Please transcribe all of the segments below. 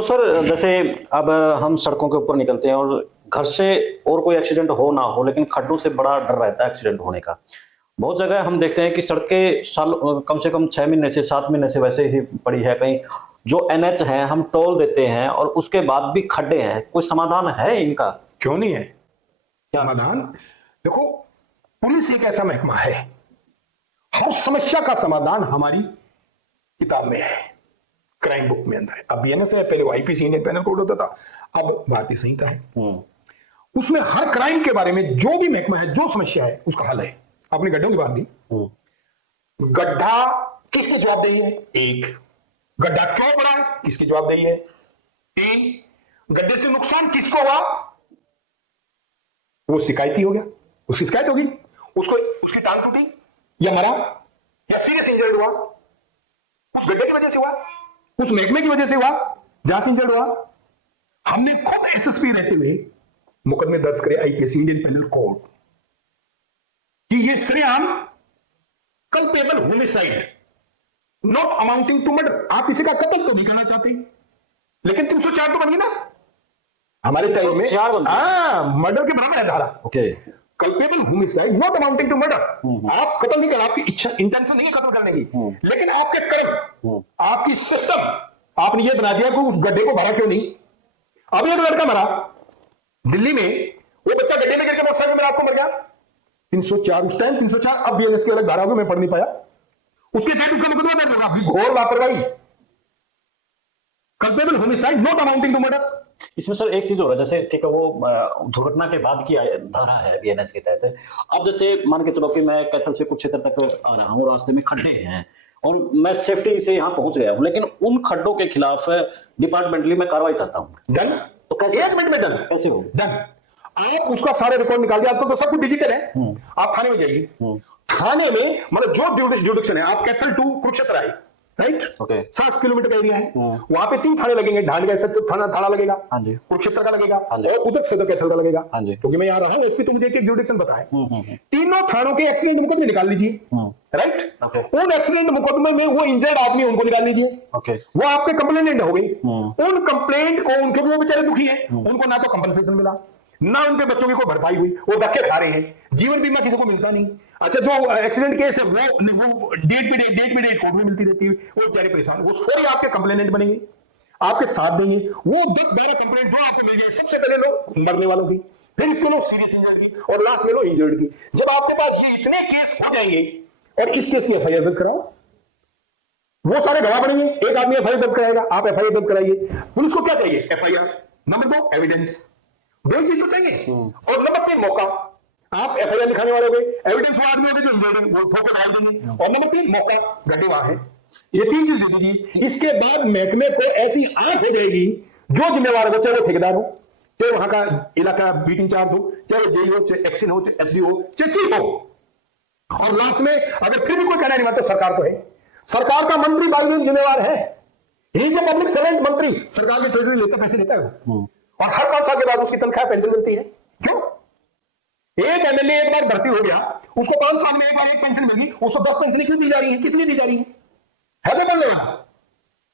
तो सर जैसे अब हम सड़कों के ऊपर निकलते हैं और घर से और कोई एक्सीडेंट हो ना हो, लेकिन खड्डों से बड़ा डर रहता है एक्सीडेंट होने का। बहुत जगह हम देखते हैं कि सड़कें साल कम से कम 6 महीने से 7 महीने से वैसे ही पड़ी है। कहीं जो एनएच है हम टोल देते हैं और उसके बाद भी खड्डे हैं। कोई समाधान है इनका? क्यों नहीं है समाधान? देखो, पुलिस एक ऐसा महकमा है, हर समस्या का समाधान हमारी किताब में है, क्राइम बुक में अंदर है। अब बीएनएस है, पहले आईपीसी इंडियन पेनल कोड होता था, अब भारतीय संहिता है। उसमें हर क्राइम के बारे में जो भी महकमा है, जो समस्या है, उसका हल है। आपने गड्ढों की बात दी, गड्ढा किससे जवाबदेही है? एक, गड्ढा क्यों पड़ा है, किसकी जवाबदेही है? तीन, गड्ढे से नुकसान किसको हुआ? वो शिकायती हो गया, उसकी शिकायत होगी, उसको उसकी टांग टूटी या मरा या सीरियस इंजर्ड हुआ, उस गड्ढे की वजह से हुआ, उस महकमे की वजह से हुआ, जहां से इंजर्ड हुआ। हमने खुद एसएसपी रहते हुए मुकदमे दर्ज करे आईपीसी इंडियन पेनल कोड कि ये श्रेयाम culpable homicide not amounting to murder. आप इसी का कत्ल तो नहीं करना चाहते, लेकिन 304 तो बन गई ना हमारे तय में। मर्डर के बराबर है धारा। Okay, culpable homicide not amounting to murder. आप कत्ल नहीं कर, आपकी इच्छा इंटेंशन नहीं है कत्ल करने की, लेकिन आपके कर्म, आपकी सिस्टम, आपने ये बना दिया कि उस गड्ढे को भरा क्यों नहीं। अब एक लड़का मरा दिल्ली में, वो बच्चा गड्ढे में गिर के मोटरसाइकिल में रात को मर गया। 304 उस टाइम 304, अब बीएनएस की अलग धारा होगी, मैं पढ़ नहीं पाया। उसके तहत उसका मुकदमा दर्ज होगा, घोर लापरवाही, culpable homicide not amounting to murder. इसमें सर एक चीज हो रहा है, जैसे ठीक है वो दुर्घटना के बाद की धारा है बीएनएस के तहत। अब जैसे मान के चलो कि मैं कैथल से कुछ क्षेत्र तक आ रहा हूँ, रास्ते में खड्डे हैं और मैं सेफ्टी से यहाँ पहुंच गया हूँ, लेकिन उन खड्डों के खिलाफ डिपार्टमेंटली मैं कार्रवाई करता हूँ। डन, तो कैसे 1 मिनट में डन, कैसे हो? डन। आप उसका सारे रिकॉर्ड निकाल दिया, आजकल तो सब कुछ डिजिटल है। आप थाने में जाइए, थाने में मतलब जो जुडिक्शन है, आप कैथल टू कुरुक्षेत्र आए, राइट? ओके, 60 किलोमीटर का एरिया है, वहां पे 3 थाने लगेंगे। ढांड का थाना लगेगा, हाँ जी, कुरुक्षेत्र का लगेगा, हाँ जी, और उधर सदर कैथल का लगेगा, हाँ जी, क्योंकि मैं यहाँ रहा हूँ। एसपी तो मुझे एक जुडिक्शन पता है। तीनों थानों के एक्सीडेंट मुकदमे निकाल लीजिए, राइट? उन एक्सीडेंट मुकदमे में वो इंजर्ड आदमी उनको निकाल लीजिए, ओके, वो आपके कंप्लेनेंट हो गई। उन कंप्लेंट को, उनके वो बेचारे दुखी है, उनको ना तो कंपनसेशन मिला, ना उनके बच्चों की कोई भरपाई हुई, वो धक्के खा रहे हैं, जीवन बीमा किसी को मिलता नहीं। अच्छा, जो एक्सीडेंट केस है वो डेट पे डेट कोर्ट में मिलती रहती है, वो बेचारे परेशान। वो थोड़ी आपके कंप्लेनेंट बनेंगे, आपके साथ देंगे। वो 10-12 कंप्लेंट जो आपको मिल जाए, सबसे पहले लो मरने वालों की, फिर इसको लो सीरियस इंजर्ड की, और लास्ट में लो इंजर्ड की। जब आपके पास ये इतने केस हो जाएंगे, और इस केस की एफआईआर दर्ज कराओ, वो सारे गवाह बनेंगे। एक आदमी एफआईआर दर्ज कराएगा, आप एफआईआर दर्ज कराइए। पुलिस को क्या चाहिए? एफआईआर। नंबर 2 एविडेंस, 2 चीज तो चाहिए। और नंबर 3 मौका। आप एफआईआर लिखाने वाले हो गए, एविडेंस वो आदमी होंगे जो इंजर्ड है, वो फोटो डाल देंगे। और नंबर 3 मौका, गड्ढे वहां है। ये 3 चीज दे दीजिए। इसके बाद महकमे को ऐसी आंख हो जाएगी, जो जिम्मेवार हो, चाहे वो ठेकेदार हो, चाहे वहां का इलाका बीट इंचार्ज हो, चाहे वो जेई हो, चाहे एक्सिन हो, चाहे एसडी हो, चाहे चीफ हो, और लास्ट में अगर फिर भी कोई कहना नहीं मानता, सरकार तो है। सरकार का मंत्री बागी जिम्मेवार है। ये जो पब्लिक सर्वेंट मंत्री सरकार की ट्रेजरी लेता, पैसे लेता है, और हर 5 साल के बाद उसकी तनख्वाह पेंशन मिलती है। क्यों? एक एमएलए एक बार भर्ती हो गया, उसको 5 साल में एक बार एक पेंशन मिल गई, उसको 10 पेंशन क्यों दी जा रही है? किस लिए दी जा रही है? तो बनने वाला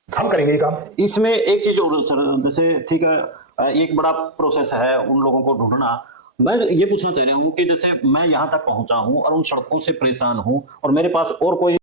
हम करेंगे ये काम। इसमें एक चीज और सर, जैसे ठीक है एक बड़ा प्रोसेस है उन लोगों को ढूंढना। मैं ये पूछना चाह रहा हूँ कि जैसे मैं यहाँ तक पहुंचा हूँ और उन सड़कों से परेशान हूँ और मेरे पास और कोई